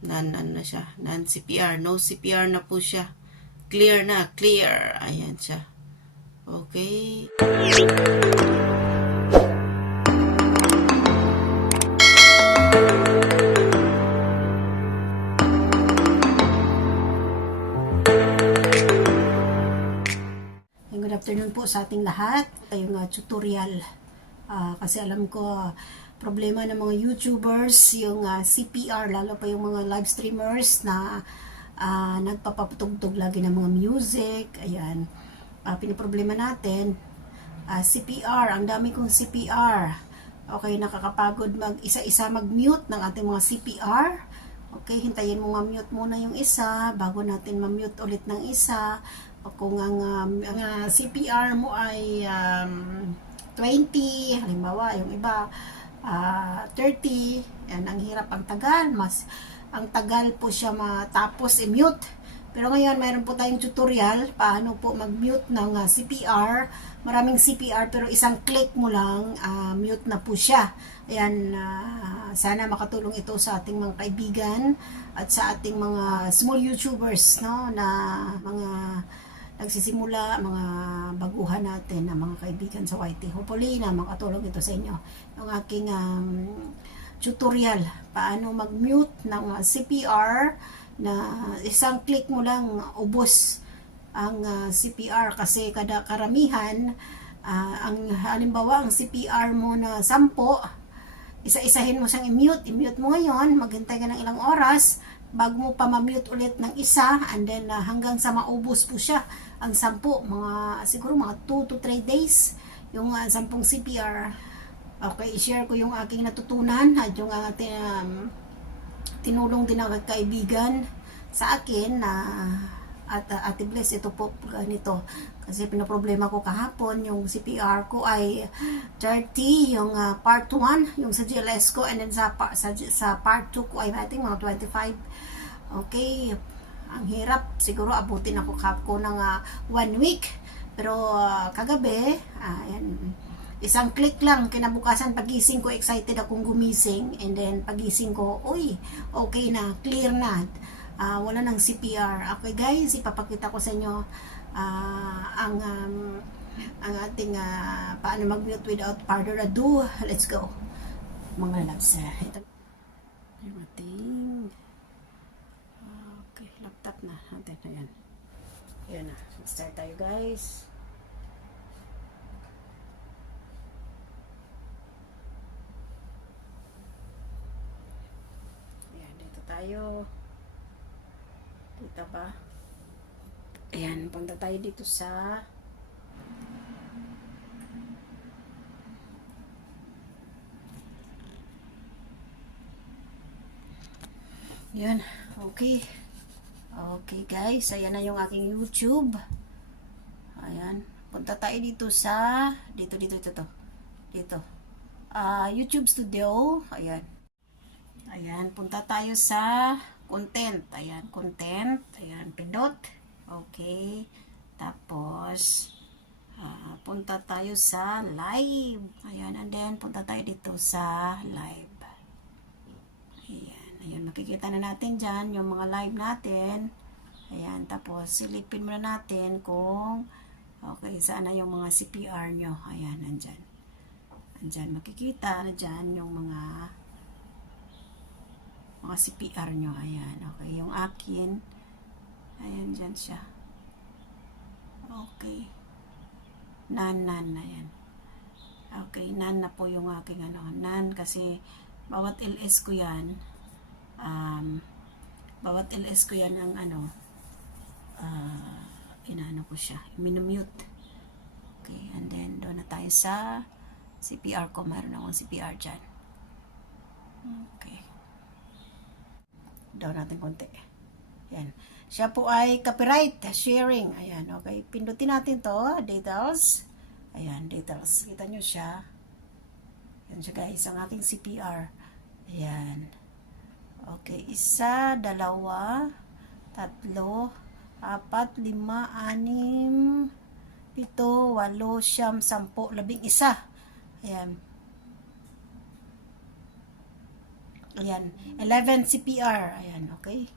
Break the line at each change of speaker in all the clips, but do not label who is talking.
nan ano na siya, nan CPR, no CPR na po siya. Clear na, clear. Ayan siya. Okay.
Good afternoon po sa ating lahat. Yung uh, tutorial. Ah, kasi alam ko, ah, problema ng mga YouTubers, yung ah, CPR, lalo pa yung mga live streamers na ah, nagpapatugtog lagi ng mga music. Ayan. Ah, pinaproblema natin. Ah, CPR, ang dami kong CPR. Okay, nakakapagod mag isa-isa mag-mute ng ating mga CPR. Okay, hintayin mo ma-mute muna yung isa bago natin ma-mute ulit ng isa. Kung ang, um, ang uh, CPR mo ay um, 20, halimbawa yung iba ah, 30, yan ang hirap ang tagal, mas ang tagal po siya matapos i-mute. Pero ngayon, mayroon po tayong tutorial paano po mag-mute ng ah, CPR. Maraming CPR pero isang click mo lang, ah, mute na po siya. Ayan, ah, sana makatulong ito sa ating mga kaibigan at sa ating mga small YouTubers, no, na mga nagsisimula, mga baguhan natin na mga kaibigan sa YT. Hopefully na makatulong ito sa inyo. Yung aking um, tutorial, paano mag-mute ng uh, CPR na isang click mo lang ubos ang uh, CPR kasi kada karamihan uh, ang halimbawa ang CPR mo na 10 isa-isahin mo siyang i-mute i-mute mo ngayon maghintay ka ng ilang oras bago mo pa ma-mute ulit ng isa and then uh, hanggang sa maubos po siya ang 10 mga siguro mga 2 to 3 days yung uh, 10 CPR okay i-share ko yung aking natutunan at yung ating um, tinulong din ng kaibigan sa akin na at uh, Ate Bless ito po ganito. Kasi pinaproblema ko kahapon yung CPR ko ay 30 yung uh, part 1 yung sa GLS ko and then sa, sa, sa part 2 ko ay I think mga 25 okay ang hirap siguro abutin ako kahapon ng uh, one week. Pero uh, kagabi uh, yan, isang click lang kinabukasan pagising ko excited akong gumising. And then pagising ko uy okay na clear na. Ah, wala ng CPR okay guys ipapakita ko sa inyo ah, ang um, ang ating ah, paano mag-mute without further ado. Let's go. Mga eh. ito. Yung laptop na. Natin ayan. Ayan na. Start tayo guys. Ayan dito tayo. Kita ba? Ayan, punta tayo dito sa Yan, okay. Okay guys, ayan na yung aking YouTube. Ayan, punta tayo dito sa dito dito dito to. Dito. Ah, YouTube Studio. Ayan. Ayan, punta tayo sa content. Ayan, content. Ayan, pindot. Okay. Tapos, ah, punta tayo sa live. Ayan, and then, punta tayo dito sa live. Ayan, ayan, makikita na natin dyan yung mga live natin. Ayan, tapos, silipin muna natin kung okay, saan na yung mga CPR nyo. Ayan, nandyan. Nandyan, makikita na dyan yung mga mga CPR nyo. Ayan, okay. Yung akin, ayan, dyan siya. Okay. Nan, nan, ayan. Okay, nan na po yung aking ano. Nan, kasi bawat LS ko yan, um, bawat LS ko yan ang ano, ah, inaano ko siya, minumute. Okay, and then doon na tayo sa CPR ko. Meron akong CPR dyan. Okay daw natin konti. Yan. Siya po ay copyright sharing. Ayan, okay. Pindutin natin to, details. Ayan, details. Kita nyo siya. Yan siya guys, ang aking CPR. Ayan. Okay, isa, dalawa, tatlo, apat, lima, anim, pito, walo, siyam, sampo, labing isa. Ayan. Ayan, 11 CPR. Ayan, okay.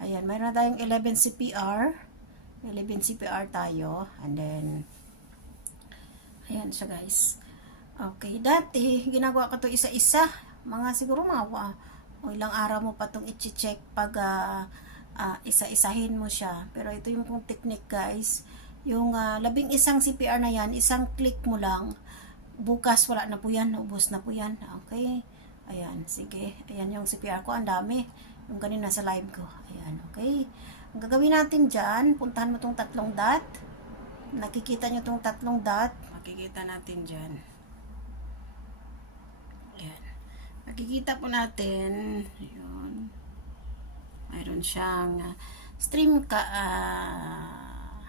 Ayan, mayroon tayong 11 CPR. 11 CPR tayo. And then, ayan siya guys. Okay, dati, ginagawa ko to isa-isa. Mga siguro mga o ilang araw mo pa itong i-check pag ah, ah, isa-isahin mo siya. Pero ito yung pong technique guys. Yung ah, labing isang CPR na yan, isang click mo lang. Bukas wala na po yan, ubos na po yan. Okay. Ayan, sige. Ayan yung CPR ko, ang dami. Yung kanina sa live ko. Ayan, okay. Ang gagawin natin dyan, puntahan mo tong tatlong dot. Nakikita nyo tong tatlong dot. Makikita natin dyan. Ayan. Makikita po natin, ayun, mayroon siyang ah, stream ka, ah,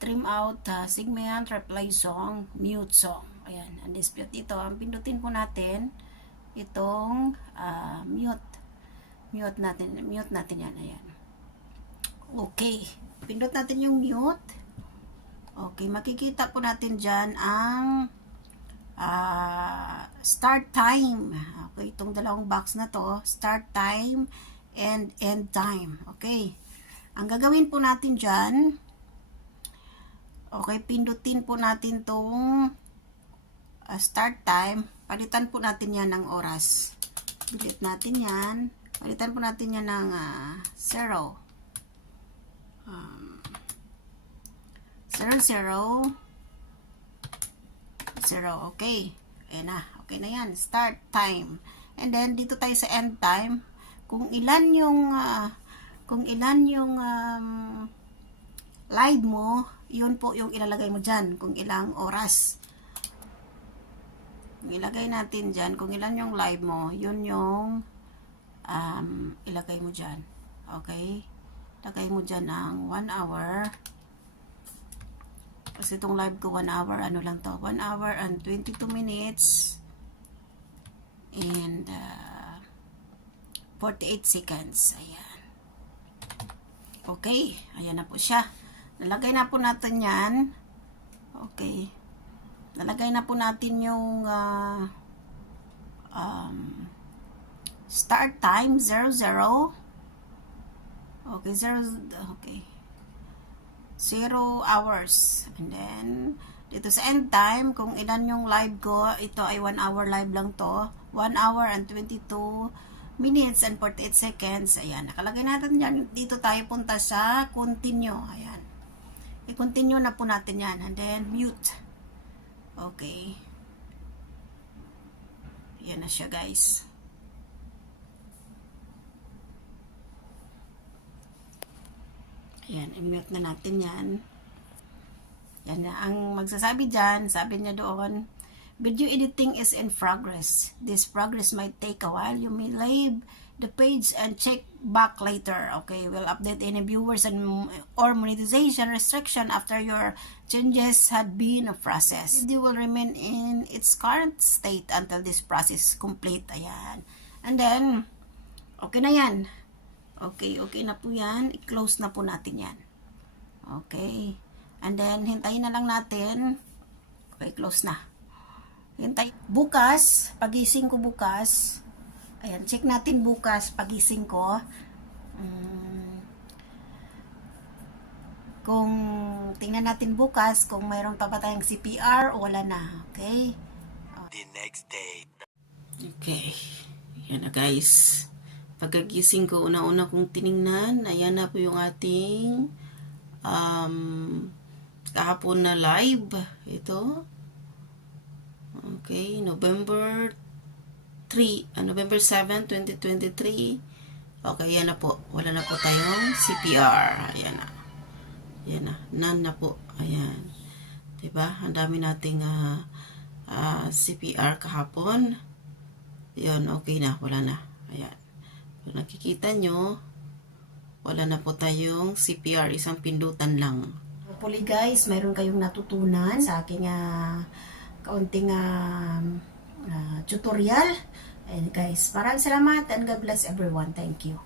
trim out ah, segment, reply song, mute song. Ayan, undispute ito. Ang pindutin po natin, itong ah, mute. Mute natin, mute natin yan. Ayan. Okay. Pindot natin yung mute. Okay, makikita po natin dyan ang ah, start time. Okay, itong dalawang box na to, start time and end time. Okay. Ang gagawin po natin dyan, okay, pindutin po natin tong ah, start time. Palitan po natin yan ng oras. Delete natin yan. Palitan po natin yan ng ah, zero. Um, zero, zero. Zero. Okay. Ayan na. Okay na yan. Start time. And then, dito tayo sa end time. Kung ilan yung, ah, kung ilan yung um, live mo, yun po yung ilalagay mo dyan. Kung ilang oras. Kung ilagay natin dyan, kung ilan yung live mo, yun yung um, ilagay mo dyan. Okay? Lagay mo dyan ng 1 hour. Kasi itong live ko 1 hour, ano lang to? 1 hour and 22 minutes and uh, 48 seconds. Ayan. Okay. Ayan na po siya. Nalagay na po natin yan. Okay. Nalagay na po natin yung uh, um, start time 00 okay 0 okay 0 hours. And then dito sa end time kung ilan yung live ko ito ay 1 hour live lang to. 1 hour and 22 minutes and 48 seconds. Ayan nakalagay natin yan. Dito tayo punta sa continue. Ayan. I-continue na po natin yan. And then mute. Okay. Yan na siya guys Ayan, i-mute na natin yan. Yan na. Ang magsasabi dyan, sabi niya doon, video editing is in progress. This progress might take a while. You may leave the page and check back later. Okay, we'll update any viewers and or monetization restriction after your changes had been processed. Video will remain in its current state until this process complete. Ayan. And then, okay na yan. Okay, okay na po yan. I-close na po natin yan. Okay. And then, hintayin na lang natin. Okay, close na. Hintay. Bukas, pagising ko bukas, ayan, check natin bukas, pagising ko, mm, kung tingnan natin bukas, kung mayroon pa ba tayong CPR o wala na. Okay?
the next day.
Okay. Yan na guys. Pagkagising ko, una-una kong tiningnan, ayan na po yung ating um, kahapon na live. Ito. Okay, November 3, ah, November 7, 2023. Okay, yan na po. Wala na po tayong CPR. Ayan na. Ayan na. None na po. Ayan. Diba? Ang dami nating ah, ah, CPR kahapon. Yan, okay na. Wala na. Ayan. Nakikita nyo, wala na po tayong CPR. Isang pindutan lang.
Hopefully guys, mayroon kayong natutunan sa aking ah, kaunting ah, ah, tutorial. And guys, maraming salamat and God bless everyone. Thank you.